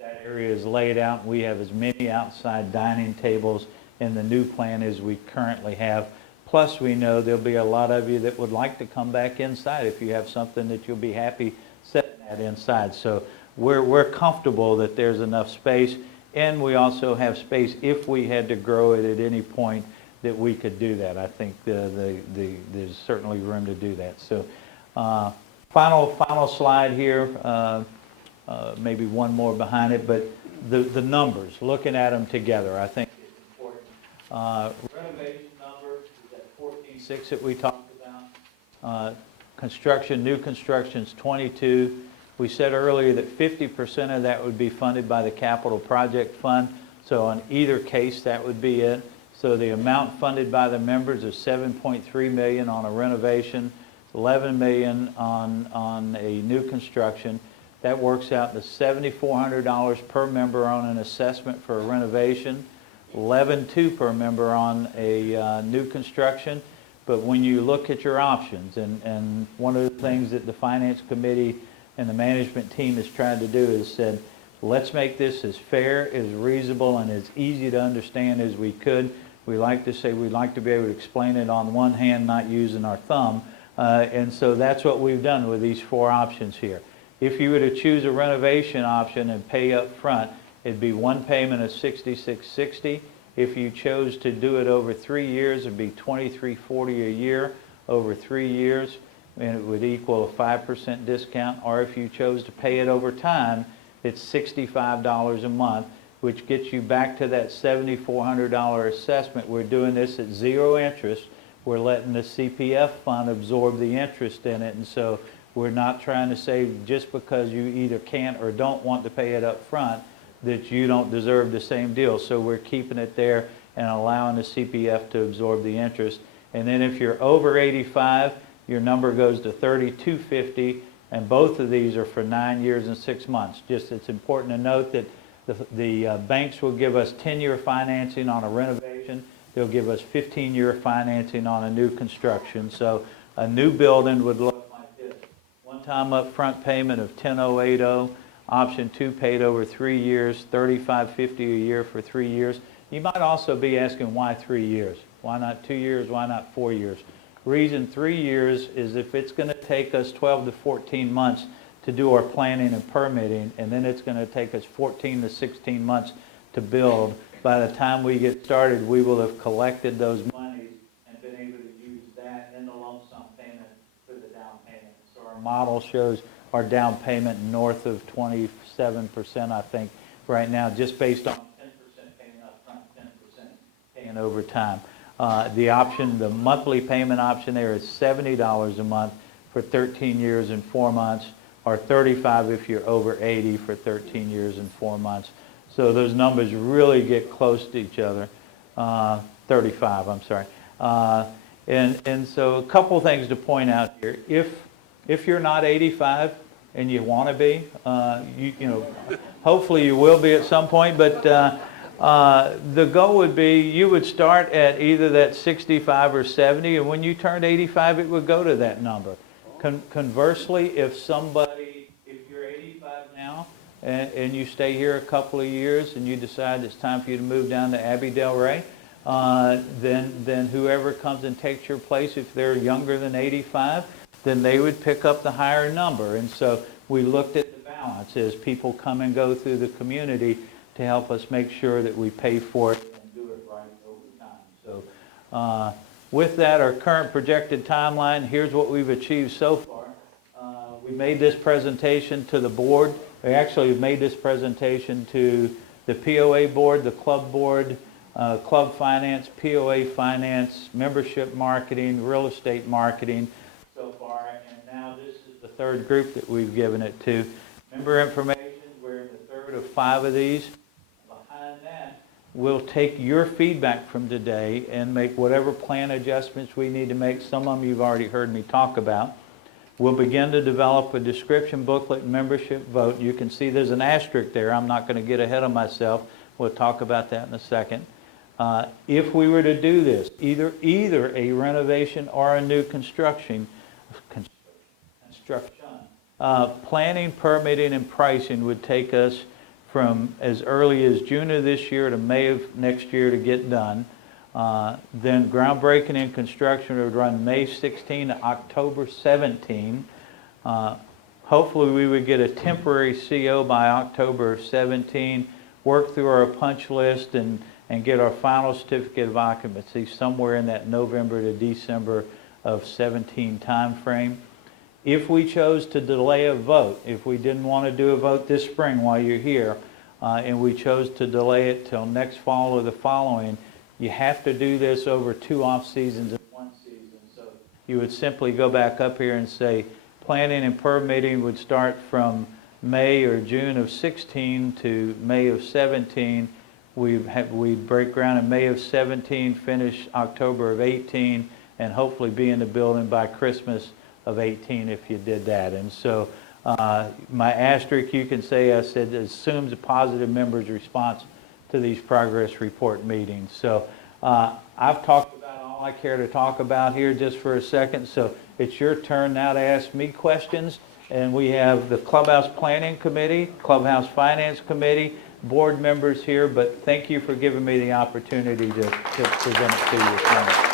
that area is laid out. We have as many outside dining tables in the new plan as we currently have. Plus, we know there'll be a lot of you that would like to come back inside if you have something that you'll be happy setting that inside. So we're comfortable that there's enough space, and we also have space if we had to grow it at any point that we could do that. I think there's certainly room to do that. So final slide here, maybe one more behind it, but the numbers, looking at them together, I think it's important. Renovation number is that 14.6 that we talked about. New construction's 22. We said earlier that 50% of that would be funded by the capital project fund. So on either case, that would be it. So the amount funded by the members is $7.3 million on a renovation, $11 million on a new construction. That works out to $7,400 per member on an assessment for a renovation, $11,200 per member on a new construction. But when you look at your options, and one of the things that the Finance Committee and the management team has tried to do is said, let's make this as fair, as reasonable, and as easy to understand as we could. We like to say we'd like to be able to explain it on one hand, not using our thumb. And so that's what we've done with these four options here. If you were to choose a renovation option and pay up front, it'd be one payment of $66.60. If you chose to do it over 3 years, it'd be $23.40 a year over 3 years, and it would equal a 5% discount. Or if you chose to pay it over time, it's $65 a month, which gets you back to that $7,400 assessment. We're doing this at zero interest. We're letting the CPF fund absorb the interest in it, and so we're not trying to say just because you either can't or don't want to pay it up front that you don't deserve the same deal. So we're keeping it there and allowing the CPF to absorb the interest. And then if you're over 85, your number goes to $32.50, and both of these are for 9 years and 6 months. Just it's important to note that the banks will give us 10-year financing on a renovation. They'll give us 15-year financing on a new construction. So a new building would look like this. One-time upfront payment of $10,080. Option 2 paid over 3 years, $35.50 a year for 3 years. You might also be asking why 3 years? Why not 2 years? Why not 4 years? Reason 3 years is if it's going to take us 12 to 14 months to do our planning and permitting, and then it's going to take us 14 to 16 months to build. By the time we get started, we will have collected those monies and been able to use that and the lump sum payment for the down payment. So our model shows our down payment north of 27%, I think, right now, just based on 10% paying up front, 10% paying over time. The monthly payment option there is $70 a month for 13 years and 4 months, or $35 if you're over 80 for 13 years and 4 months. So those numbers really get close to each other. 35, I'm sorry. And so a couple things to point out here. If you're not 85 and you want to be, you know, hopefully you will be at some point, but the goal would be you would start at either that 65 or 70, and when you turned 85, it would go to that number. Conversely, if you're 85 now and you stay here a couple of years and you decide it's time for you to move down to Abbey Del Rey, then whoever comes and takes your place, if they're younger than 85, then they would pick up the higher number. And so we looked at the balance as people come and go through the community to help us make sure that we pay for it and do it right over time. So with that, our current projected timeline, here's what we've achieved so far. We made this presentation to the board. We actually made this presentation to the POA board, the club board, club finance, POA finance, membership marketing, real estate marketing so far. And now this is the third group that we've given it to. Member information, we're in the third of 5 of these. Behind that, we'll take your feedback from today and make whatever plan adjustments we need to make. Some of them you've already heard me talk about. We'll begin to develop a description booklet and membership vote. You can see there's an asterisk there. I'm not going to get ahead of myself. We'll talk about that in a second. If we were to do this, either a renovation or a new construction, planning, permitting, and pricing would take us from as early as June of this year to May of next year to get done. Then groundbreaking and construction would run May 16 to October 17. Hopefully we would get a temporary CO by October 17, work through our punch list and get our final certificate of occupancy somewhere in that November to December of 17 time frame. If we chose to delay a vote, if we didn't want to do a vote this spring while you're here, and we chose to delay it till next fall or the following, you have to do this over 2 off seasons and 1 season. So you would simply go back up here and say planning and permitting would start from May or June of 16 to May of 17. We'd break ground in May of 17, finish October of 18, and hopefully be in the building by Christmas of 18 if you did that. And so my asterisk, you can say, I said, assumes a positive member's response to these progress report meetings. So I've talked about all I care to talk about here just for a second. So it's your turn now to ask me questions. And we have the Clubhouse Planning Committee, Clubhouse Finance Committee, board members here. But thank you for giving me the opportunity to present it to you.